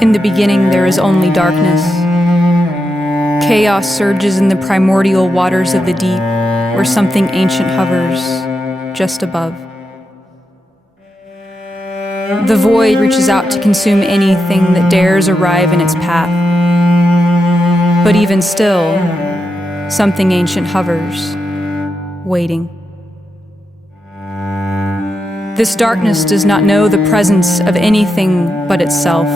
In the beginning there is only darkness. Chaos surges in the primordial waters of the deep, where something ancient hovers just above. The void reaches out to consume anything that dares arrive in its path. But even still, something ancient hovers, waiting. This darkness does not know the presence of anything but itself.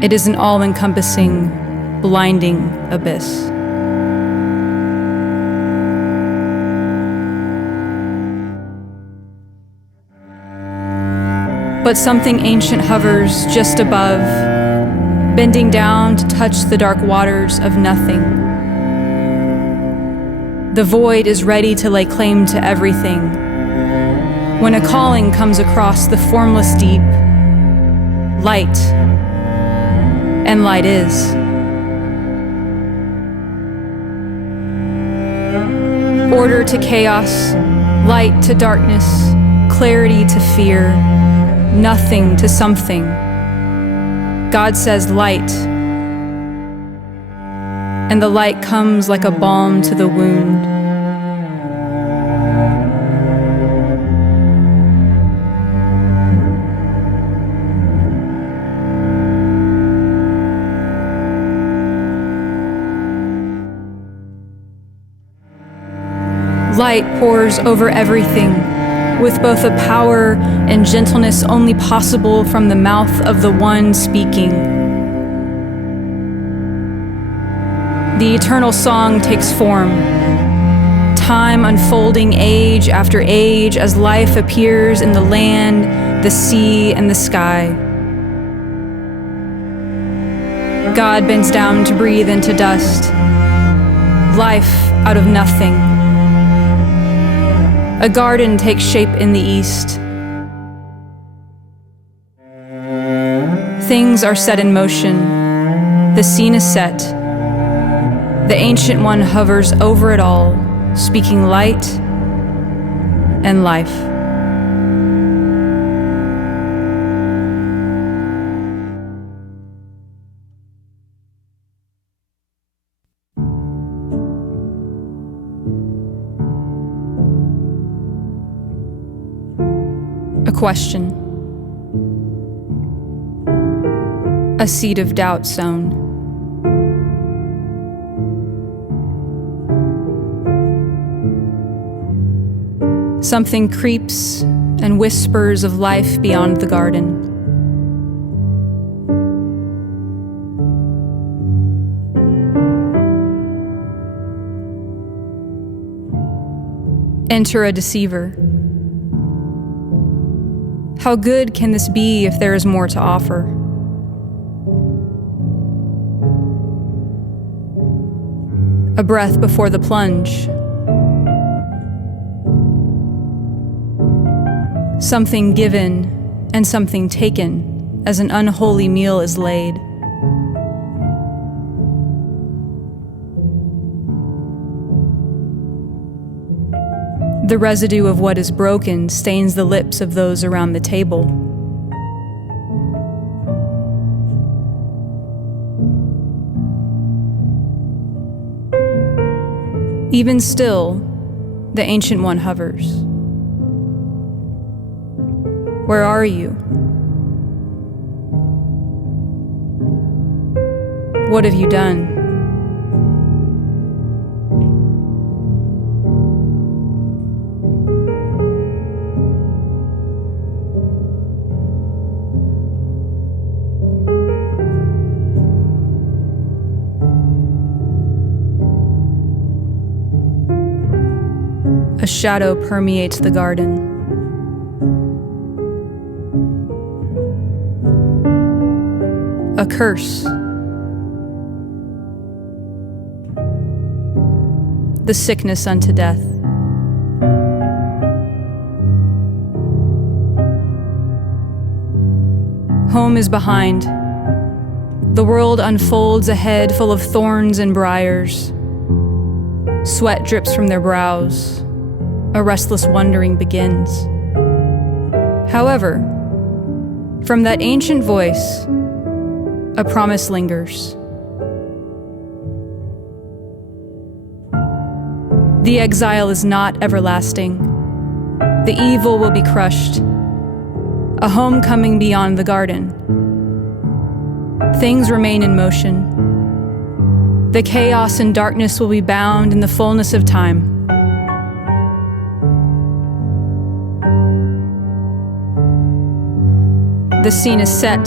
It is an all-encompassing, blinding abyss. But something ancient hovers just above, bending down to touch the dark waters of nothing. The void is ready to lay claim to everything. When a calling comes across the formless deep, light, and light is. Order to chaos, light to darkness, clarity to fear, nothing to something. God says light, and the light comes like a balm to the wound. Light pours over everything, with both a power and gentleness only possible from the mouth of the one speaking. The eternal song takes form, time unfolding age after age as life appears in the land, the sea, and the sky. God bends down to breathe into dust, life out of nothing. A garden takes shape in the east. Things are set in motion. The scene is set. The Ancient One hovers over it all, speaking light and life. A question. A seed of doubt sown. Something creeps and whispers of life beyond the garden. Enter a deceiver. How good can this be if there is more to offer? A breath before the plunge. Something given and something taken as an unholy meal is laid. The residue of what is broken stains the lips of those around the table. Even still, the Ancient One hovers. Where are you? What have you done? A shadow permeates the garden. A curse. The sickness unto death. Home is behind. The world unfolds ahead, full of thorns and briars. Sweat drips from their brows. A restless wondering begins. However, From that ancient voice, a promise lingers. The exile is not everlasting. The evil will be crushed. A homecoming beyond the garden. Things remain in motion. The chaos and darkness will be bound in the fullness of time. The scene is set.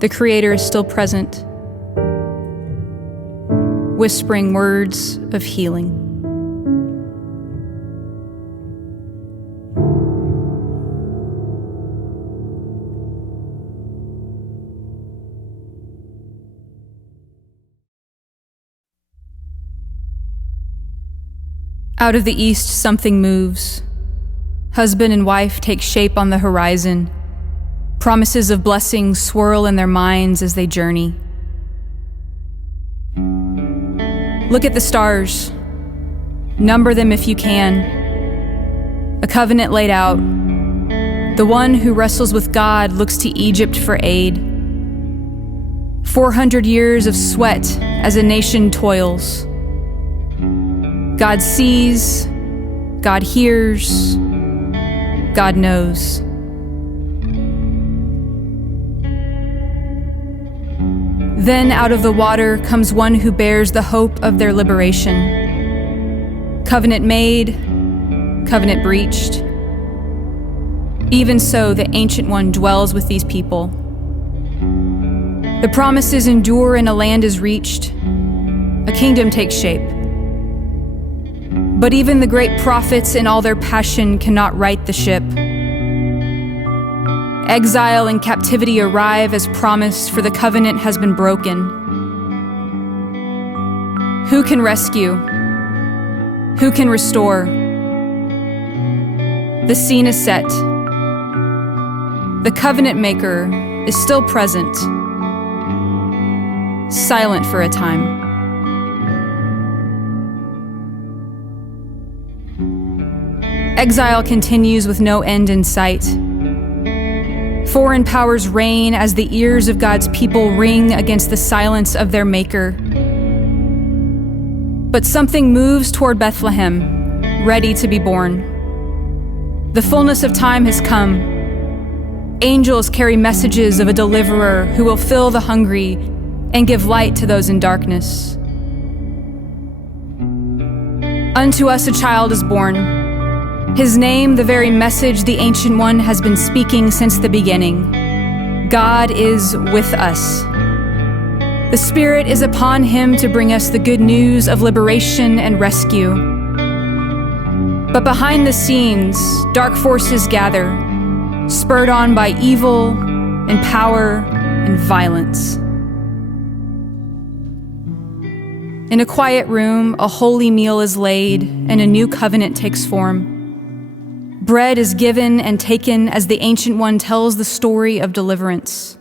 The Creator is still present, whispering words of healing. Out of the east, something moves. Husband and wife take shape on the horizon. Promises of blessings swirl in their minds as they journey. Look at the stars. Number them if you can. A covenant laid out. The one who wrestles with God looks to Egypt for aid. 400 years of sweat as a nation toils. God sees, God hears, God knows. Then out of the water comes one who bears the hope of their liberation. Covenant made, covenant breached. Even so, the Ancient One dwells with these people. The promises endure and a land is reached. A kingdom takes shape. But even the great prophets in all their passion cannot right the ship. Exile and captivity arrive as promised, for the covenant has been broken. Who can rescue? Who can restore? The scene is set. The covenant maker is still present, silent for a time. Exile continues with no end in sight. Foreign powers reign as the ears of God's people ring against the silence of their Maker. But something moves toward Bethlehem, ready to be born. The fullness of time has come. Angels carry messages of a deliverer who will fill the hungry and give light to those in darkness. Unto us a child is born. His name, the very message the Ancient One has been speaking since the beginning. God is with us. The Spirit is upon him to bring us the good news of liberation and rescue. But behind the scenes, dark forces gather, spurred on by evil and power and violence. In a quiet room, a holy meal is laid and a new covenant takes form. Bread is given and taken as the Ancient One tells the story of deliverance.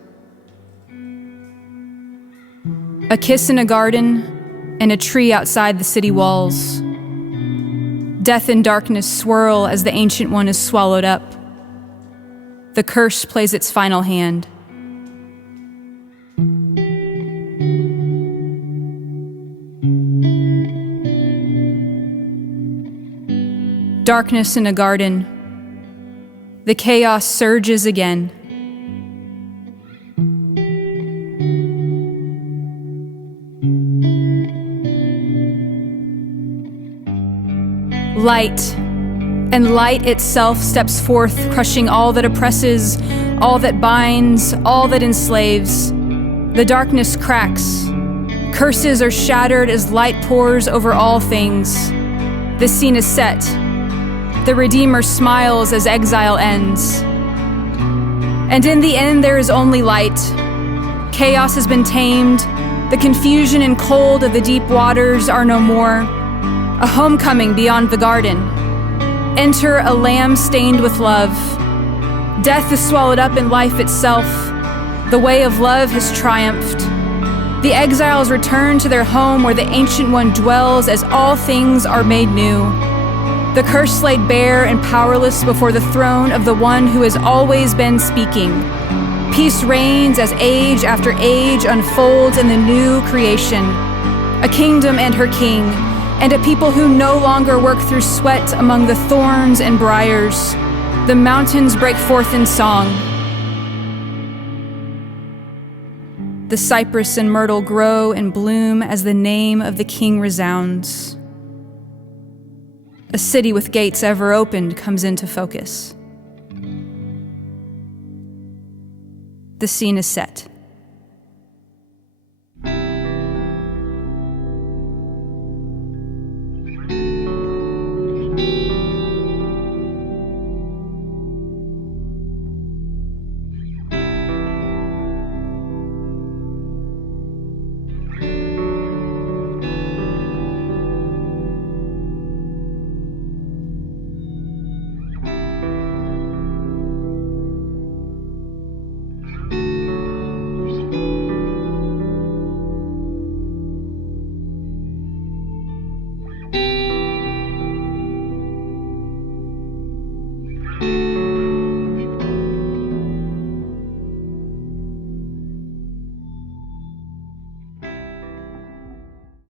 A kiss in a garden and a tree outside the city walls. Death and darkness swirl as the Ancient One is swallowed up. The curse plays its final hand. Darkness in a garden. The chaos surges again. Light, and light itself steps forth, crushing all that oppresses, all that binds, all that enslaves. The darkness cracks. Curses are shattered as light pours over all things. The scene is set. The Redeemer smiles as exile ends. And in the end, there is only light. Chaos has been tamed. The confusion and cold of the deep waters are no more. A homecoming beyond the garden. Enter a lamb stained with love. Death is swallowed up in life itself. The way of love has triumphed. The exiles return to their home where the Ancient One dwells as all things are made new. The curse laid bare and powerless before the throne of the one who has always been speaking. Peace reigns as age after age unfolds in the new creation. A kingdom and her king, and a people who no longer work through sweat among the thorns and briars. The mountains break forth in song. The cypress and myrtle grow and bloom as the name of the king resounds. A city with gates ever opened comes into focus. The scene is set.